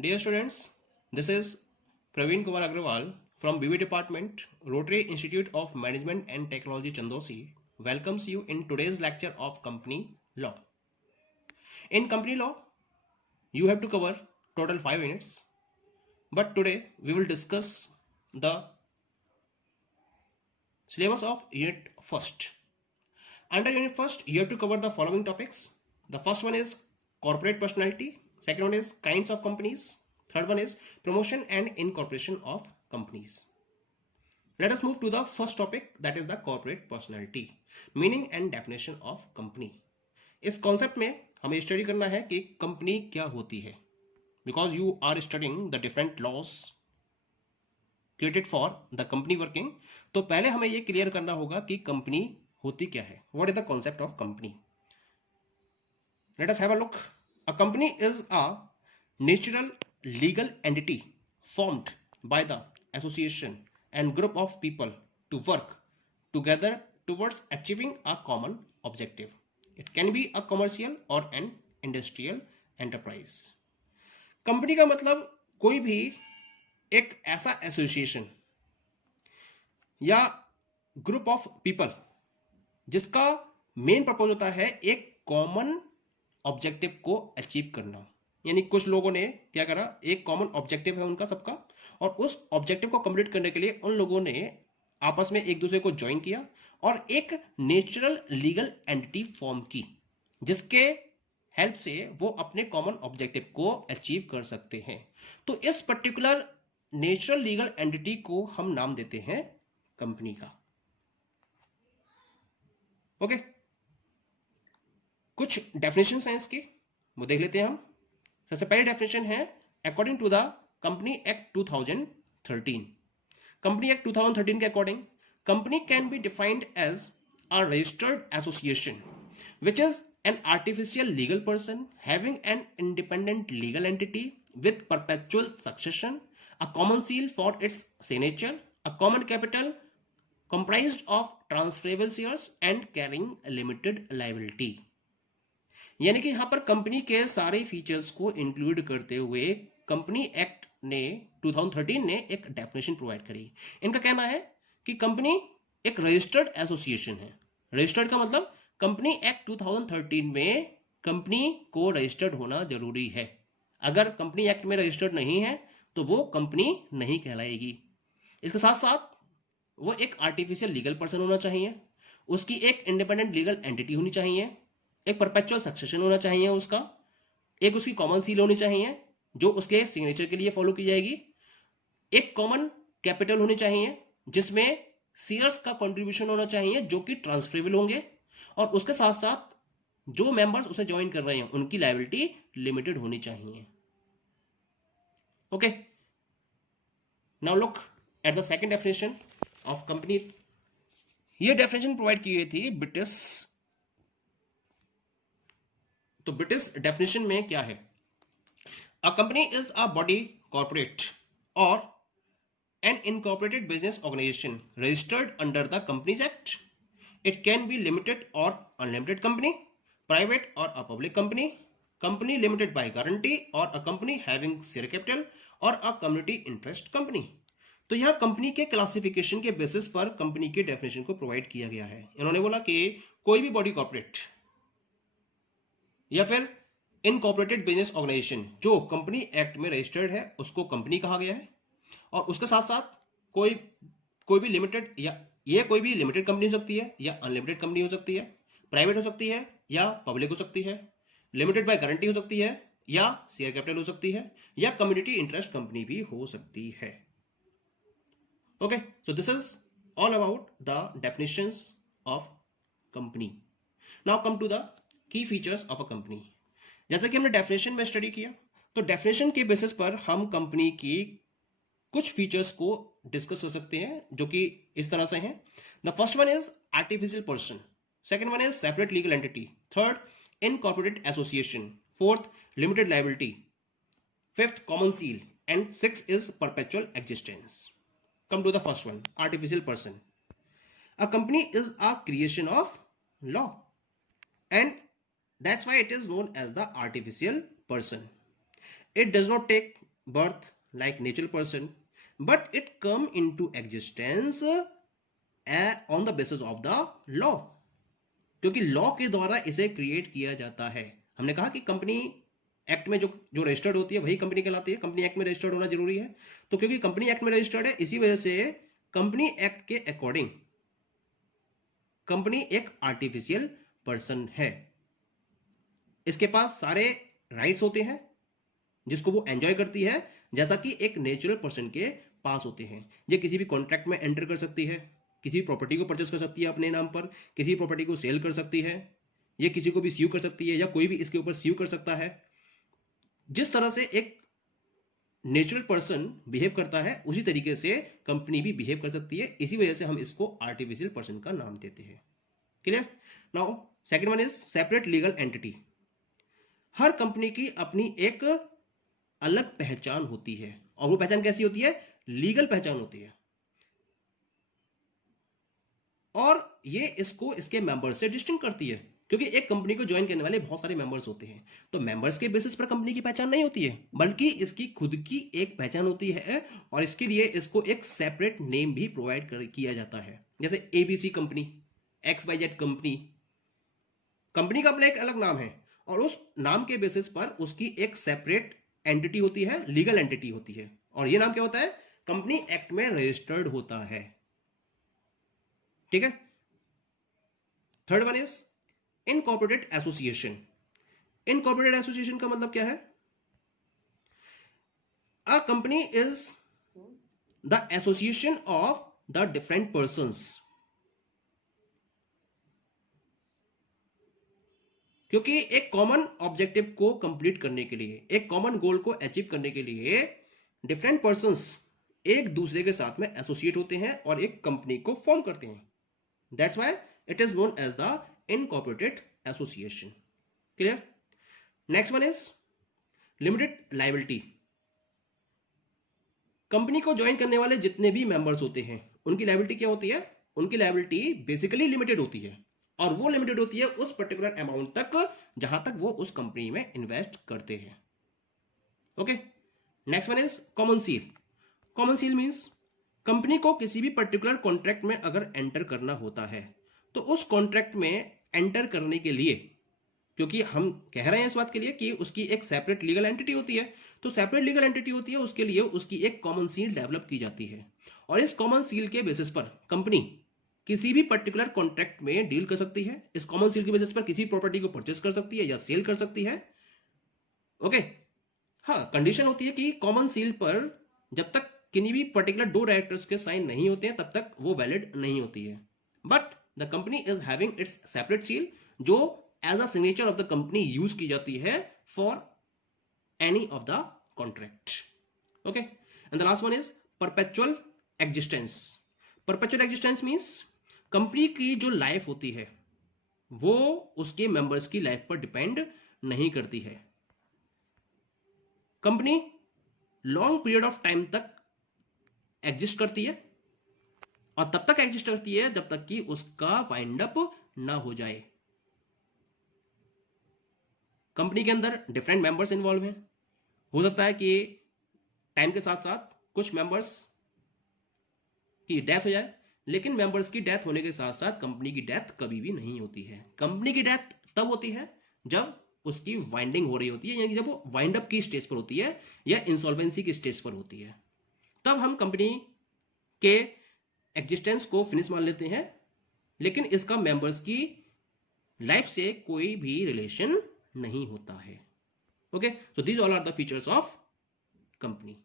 Dear students, this is Praveen Kumar Agrawal from BB Department, Rotary Institute of Management and Technology Chandosi welcomes you in today's lecture of Company Law. In Company Law, you have to cover total 5 units, but today we will discuss the syllabus of Unit First. Under Unit First, you have to cover the following topics. The first one is corporate personality. Second one is kinds of companies. Third one is promotion and incorporation of companies. Let us move to the first topic, that is the corporate personality, meaning and definition of company. इस concept में हमें study करना है कि company क्या होती है, because you are studying the different laws created for the company working. तो पहले हमें ये क्लियर करना होगा कि कंपनी होती क्या है. What is the concept of company? Let us have a look. A company is a natural legal entity formed by the association and group of people to work together towards achieving a common objective. It can be a commercial or an industrial enterprise. Company का मतलब कोई भी एक ऐसा association या group of people जिसका main purpose होता है एक कॉमन ऑब्जेक्टिव को अचीव करना. यानी कुछ लोगों ने क्या करा, एक कॉमन ऑब्जेक्टिव है उनका सबका, और उस ऑब्जेक्टिव को कंप्लीट करने के लिए उन लोगों ने आपस में एक दूसरे को ज्वाइन किया और एक नेचुरल लीगल एंटिटी फॉर्म की जिसके हेल्प से वो अपने कॉमन ऑब्जेक्टिव को अचीव कर सकते हैं. तो इस पर्टिकुलर नेचुरल लीगल एंटिटी को हम नाम देते हैं कंपनी का. ओके, कुछ डेफिनेशंस हैं इसकी, वो देख लेते हैं हम. सबसे पहली डेफिनेशन है according to the company act 2013. Company act 2013 के according company can be defined as a registered association which is an artificial legal person having an independent legal entity with perpetual succession, a common seal for its signature, a common capital comprised of transferable shares and carrying limited liability. यानी कि यहां पर company के सारे features को include करते हुए company act ने 2013 ने एक डेफिनेशन प्रोवाइड करी. इनका कहना है कि कंपनी एक रजिस्टर्ड एसोसिएशन है. रजिस्टर्ड का मतलब कंपनी एक्ट 2013 में कंपनी को रजिस्टर्ड होना जरूरी है. अगर कंपनी एक्ट में रजिस्टर्ड नहीं है तो वो कंपनी नहीं कहलाएगी. इसके साथ साथ वो एक आर्टिफिशियल लीगल पर्सन होना चाहिए, उसकी एक इंडिपेंडेंट लीगल एंटिटी होनी चाहिए, एक परपेचुअल सक्सेशन होना चाहिए उसका, एक उसकी कॉमन सील होनी चाहिए जो उसके सिग्नेचर के लिए फॉलो की जाएगी, एक कॉमन कैपिटल होनी चाहिए जिसमें शेयर्स का कंट्रीब्यूशन होना चाहिए जो कि ट्रांसफरेबल होंगे, और उसके साथ साथ जो मेंबर्स उसे ज्वाइन कर रहे हैं उनकी लायबिलिटी लिमिटेड होनी चाहिए. Okay, now look at the second definition of company. ये डेफिनेशन प्रोवाइड की गई थी ब्रिटिश. तो ब्रिटिश डेफिनेशन में क्या है? A company is a body corporate और an incorporated business organisation registered under the companies act. It can be limited और अनलिमिटेड कंपनी, प्राइवेट और a public company, company limited by guarantee और a company having share capital और a community interest company. तो यह company के classification के basis पर company के डेफिनेशन को प्रोवाइड किया गया है. इन्होंने बोला कि कोई भी बॉडी कॉर्पोरेट या फिर इनकॉर्पोरेटेड बिजनेस ऑर्गेनाइजेशन जो कंपनी एक्ट में रजिस्टर्ड है उसको कंपनी कहा गया है, और उसके साथ साथ कोई भी लिमिटेड या ये कोई भी लिमिटेड कंपनी हो सकती है या अनलिमिटेड कंपनी हो सकती है, प्राइवेट हो सकती है या पब्लिक हो सकती है, लिमिटेड बाय गारंटी हो सकती है या शेयर कैपिटल हो सकती है, या कम्युनिटी इंटरेस्ट कंपनी भी हो सकती है. Okay, so this is all about the definitions of company. Now come to the key features of a company. जैसा कि हमने डेफिनेशन में स्टडी किया, तो डेफिनेशन के बेसिस पर हम कंपनी की कुछ फीचर्स को डिस्कस कर सकते हैं जो कि इस तरह से हैं. The first one is artificial person, second one is separate legal entity, third incorporated association, fourth limited liability, fifth common seal, and six is perpetual existence. Come to the first one, artificial person. A company is a creation of law, and that's why it is known as the artificial person. It does not take birth like natural person, but it come into existence on the basis of the law, क्योंकि law के द्वारा इसे create किया जाता है। हमने कहा कि कंपनी एक्ट में जो जो रजिस्टर्ड होती है वही कंपनी कहलाती है, कंपनी एक्ट में रजिस्टर्ड होना जरूरी है। तो क्योंकि कंपनी एक्ट में रजिस्टर्ड है, इसी वजह से कंपनी एक्ट के अकॉर्डिंग कंपनी एक आर्टिफिशियल पर्सन है। इसके पास सारे राइट्स होते हैं जिसको वो एंजॉय करती है, जैसा कि एक नेचुरल पर्सन के पास होते हैं। ये किसी भी कॉन्ट्रैक्ट में एंटर कर सकती है, किसी प्रॉपर्टी को परचेस कर सकती है अपने नाम पर, किसी प्रॉपर्टी को सेल कर सकती है, ये किसी को भी स्यू कर सकती है या कोई भी इसके ऊपर स्यू कर सकता है। जिस तरह से एक नेचुरल पर्सन बिहेव करता है उसी तरीके से कंपनी भी बिहेव कर सकती है, इसी वजह से हम इसको आर्टिफिशियल पर्सन का नाम देते हैं। Clear? Now second one is separate legal entity. Her company की अपनी एक अलग पहचान होती है, और वो पहचान कैसी होती है? लीगल पहचान होती है, और ये इसको इसके मेंबर्स से डिस्टिंक्ट करती है, क्योंकि एक कंपनी को ज्वाइन करने वाले बहुत सारे मेंबर्स होते हैं। तो मेंबर्स के बेसिस पर कंपनी की पहचान नहीं होती है, बल्कि इसकी खुद की एक पहचान होती है, और इसके लिए इसको एक सेपरेट नेम भी प्रोवाइड किया जाता है। जैसे ABC company, XYZ company, company का अपना एक अलग नाम है, और उस नाम के बेसिस पर उसकी एक सेपरेट एंटिटी होती है, लीगल एंटिटी होती है, और ये नाम क्या होता है? कंपनी एक्ट में रजिस्टर्ड होता है। ठीक है? Third one is incorporated association. Incorporated association का मतलब क्या है? A company is the association of the different persons. क्योंकि एक कॉमन ऑब्जेक्टिव को कंप्लीट करने के लिए, एक कॉमन गोल को अचीव करने के लिए डिफरेंट पर्संस एक दूसरे के साथ में एसोसिएट होते हैं और एक कंपनी को फॉर्म करते हैं। That's why it is known as the incorporated association. Clear? Next one is limited liability. Company को ज्वाइन करने वाले जितने भी मेंबर्स होते हैं उनकी लायबिलिटी क्या होती है? उनकी लायबिलिटी बेसिकली लिमिटेड होती है, और वो लिमिटेड होती है उस पर्टिकुलर अमाउंट तक जहां तक वो उस कंपनी में इन्वेस्ट करते हैं। Okay? Next one is common seal. Common seal means company को किसी भी पर्टिकुलर कॉन्ट्रैक्ट में अगर एंटर करना होता है तो उस कॉन्ट्रैक्ट में एंटर करने के लिए, क्योंकि हम कह रहे हैं इस बात के लिए कि उसकी एक सेपरेट लीगल एंटिटी होती है, तो सेपरेट लीगल एंटिटी होती है, उसके लिए उसकी एक कॉमन सील डेवलप की जाती है, और इस कॉमन सील के बेसिस पर कंपनी किसी भी पर्टिकुलर कॉन्ट्रैक्ट में डील कर सकती है। इस कॉमन सील की बेसिस पर किसी प्रॉपर्टी को परचेस कर सकती है या सेल कर सकती है। ओके? हाँ, कंडीशन होती है कि कॉमन सील पर जब तक किन्हीं भी पर्टिकुलर दो डायरेक्टर्स के साइन नहीं होते हैं तब तक वो वैलिड नहीं होती है। But the company is having its separate seal, जो as a signature of the company use की जाती है for any of the contract. Okay? And the last one is perpetual existence. Perpetual existence means company की जो life होती है वो उसके मेंबर्स की लाइफ पर डिपेंड नहीं करती है। Company long period of time तक एग्जिस्ट करती है, और तब तक एग्जिस्ट करती है जब तक कि उसका वाइंड अप ना हो जाए। कंपनी के अंदर डिफरेंट मेंबर्स इन्वॉल्व हैं। हो सकता है कि टाइम के साथ साथ कुछ मेंबर्स की डेथ हो जाए, लेकिन मेंबर्स की डेथ होने के साथ साथ कंपनी की डेथ कभी भी नहीं होती है। कंपनी की डेथ तब होती है जब उसकी वाइंडिंग हो रही होती है, यानी जब वो वाइंड अप की स्टेज पर होती है या इंसॉल्वेंसी की स्टेज पर होती है, तब हम कंपनी के एग्जिस्टेंस को फिनिश मान लेते हैं, लेकिन इसका मेंबर्स की लाइफ से कोई भी रिलेशन नहीं होता है। Okay? So these all are the features of company.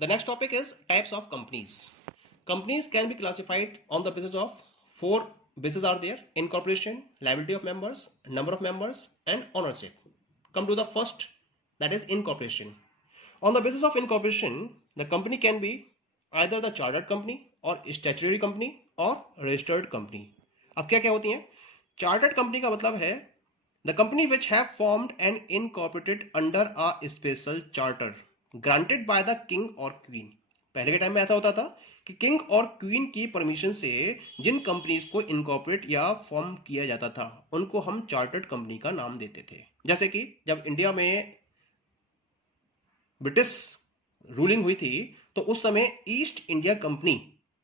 The next topic is types of companies. Companies can be classified on the basis of 4 bases are there: incorporation, liability of members, number of members, and ownership. Come to the first, that is incorporation. On the basis of incorporation, the company can be either the chartered company or statutory company or registered company. अब क्या क्या होती हैं? Chartered company का मतलब है the company which have formed and incorporated under a special charter granted by the king or queen. पहले के टाइम में ऐसा होता था कि किंग और क्वीन की परमिशन से जिन कंपनीज को इनकॉर्पोरेट या फॉर्म किया जाता था उनको हम चार्टर्ड कंपनी का नाम देते थे। जैसे कि जब इंडिया में ब्रिटिश रूलिंग हुई थी तो उस समय ईस्ट इंडिया कंपनी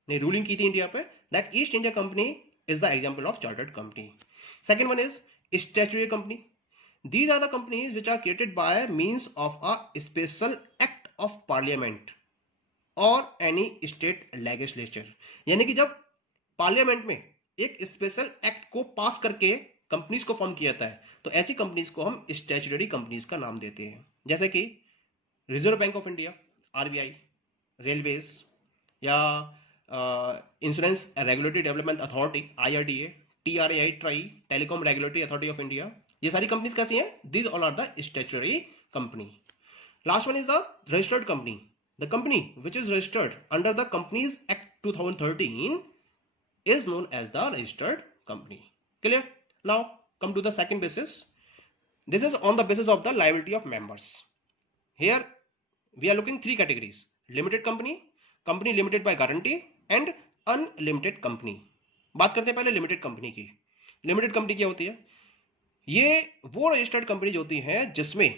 ने रूलिंग की थी इंडिया पे. That east India company is the example of chartered company. Second one is statutory company. These are the companies which are created by means of a special act of parliament or any state legislature. यानी कि जब parliament में एक special act को पास करके companies को form किया जाता है तो ऐसी कंपनीज को हम स्टैट्यूटरी कंपनीज का नाम देते हैं. जैसे कि reserve bank of India RBI, railways या insurance regulatory development authority IRDA, TRAI TRAI, telecom regulatory authority of India. ये सारी कंपनीज कैसी हैं? These all are the statutory company. Last one is the registered company. The company which is registered under the companies act 2013 is known as the registered company. Clear? Now come to the second basis. This is on the basis of the liability of members. Here we are looking three categories: limited company, company limited by guarantee and unlimited company. बात करते हैं पहले limited company की. Limited company क्या होती है? ये वो रजिस्टर्ड कंपनी होती है जिसमें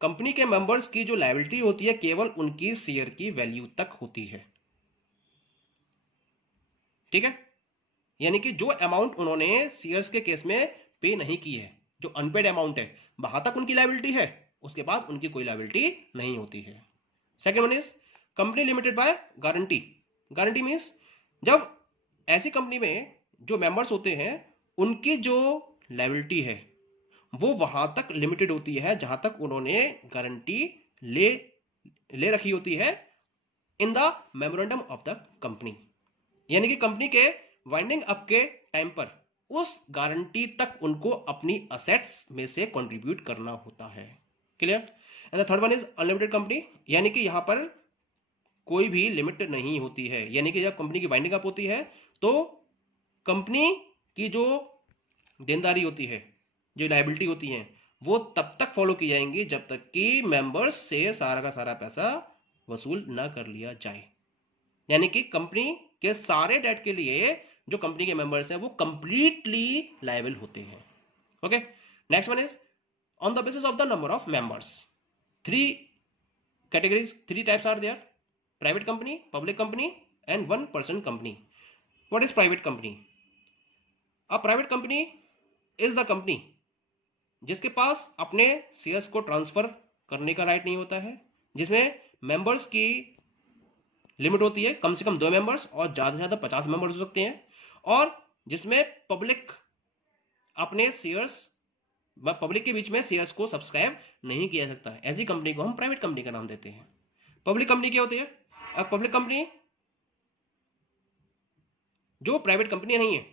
कंपनी के मेंबर्स की जो लायबिलिटी होती है केवल उनकी शेयर की वैल्यू तक होती है. ठीक है, यानी कि जो अमाउंट उन्होंने शेयर्स के केस में पे नहीं की है, जो अनपेड अमाउंट है, वहां तक उनकी लायबिलिटी है, उसके बाद उनकी कोई लायबिलिटी नहीं होती है. Second one is company limited by guarantee. Guarantee means जब ऐसी कंपनी में जो मेंबर्स होते हैं उनकी जो लायबिलिटी है वो वहां तक लिमिटेड होती है जहां तक उन्होंने गारंटी ले रखी होती है in the memorandum of the company. यानी कि कंपनी के वाइंडिंग अप के टाइम पर उस गारंटी तक उनको अपनी असेट्स में से कंट्रीब्यूट करना होता है. Clear? And the third one is unlimited company. यानी कि यहां पर कोई भी लिमिट नहीं होती है. यानी कि जब कंपनी की वाइंडिंग अप होती है तो कंपनी की जो देनदारी होती है, जो लायबिलिटी होती है, वो तब तक फॉलो की जाएंगी जब तक कि मेंबर्स से सारा का सारा पैसा वसूल ना कर लिया जाए. यानी कि कंपनी के सारे डेट के लिए जो कंपनी के मेंबर्स हैं वो कंप्लीटली लायबल होते हैं. Okay, next one is on the basis of the number of members. Three categories, three types are there: private company, public company and one person company. What is private company? A private company is the company जिसके पास अपने shares को transfer करने का right नहीं होता है, जिसमें मेंबर्स की लिमिट होती है कम से कम 2 मेंबर्स और ज्यादा से ज्यादा 50 मेंबर्स हो सकते हैं, और जिसमें पब्लिक अपने शेयर्स पब्लिक के बीच में शेयर्स को सब्सक्राइब नहीं किया जा सकता है. ऐसी कंपनी को हम प्राइवेट कंपनी का नाम देते हैं. पब्लिक कंपनी क्या होती है? अब पब्लिक कंपनी जो प्राइवेट कंपनी नहीं है,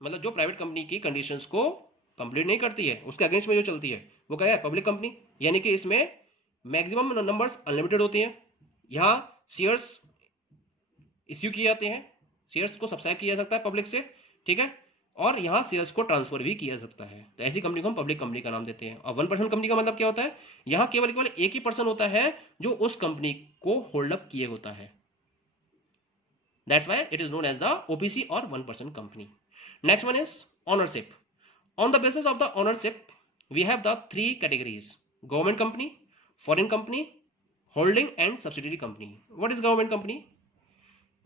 मतलब जो प्राइवेट कंपनी की कंडीशंस को कंप्लीट नहीं करती है, उसके अगेंस्ट में जो चलती है, वो क्या है? Public company. यानी कि इसमें मैक्सिमम नंबर्स अनलिमिटेड होती हैं, यहां शेयर्स इश्यू किए जाते हैं, शेयर्स को सब्सक्राइब किया जा सकता है पब्लिक से, ठीक है, और यहां शेयर्स को ट्रांसफर भी किया जा सकता है. तो ऐसी कंपनी को हम पब्लिक कंपनी का नाम देते हैं. और वन पर्सन कंपनी का मतलब क्या होता है? यहां केवल एक ही पर्सन होता है जो उस कंपनी को होल्ड अप किए होता है. That's why it is known as the OPC और one person company. Next one is ownership. On the basis of the ownership, we have the three categories: government company, foreign company, holding and subsidiary company. What is government company?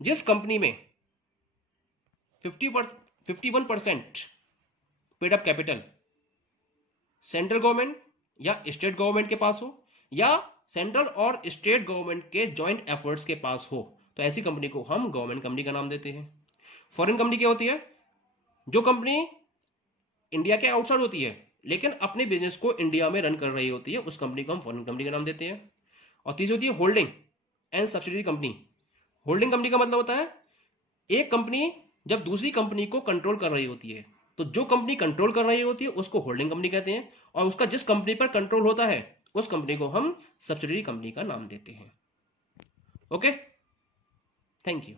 जिस company में 51% paid up capital central government या state government के पास हो, या central और state government के joint efforts के पास हो, तो ऐसी कंपनी को हम गवर्नमेंट कंपनी का नाम देते हैं. फॉरेन कंपनी क्या होती है? जो कंपनी इंडिया के आउटसाइड होती है लेकिन अपने बिजनेस को इंडिया में रन कर रही होती है, उस कंपनी को हम फॉरेन कंपनी का नाम देते हैं. और तीसरी होती है holding and subsidiary company. Holding company का मतलब होता है एक कंपनी जब दूसरी कंपनी को कंट्रोल कर रही होती है, तो जो कंपनी कंट्रोल कर रही होती है उसको होल्डिंग कंपनी कहते हैं, और उसका जिस कंपनी पर कंट्रोल होता है उस कंपनी को हम सब्सिडरी कंपनी का नाम देते हैं. Okay, thank you.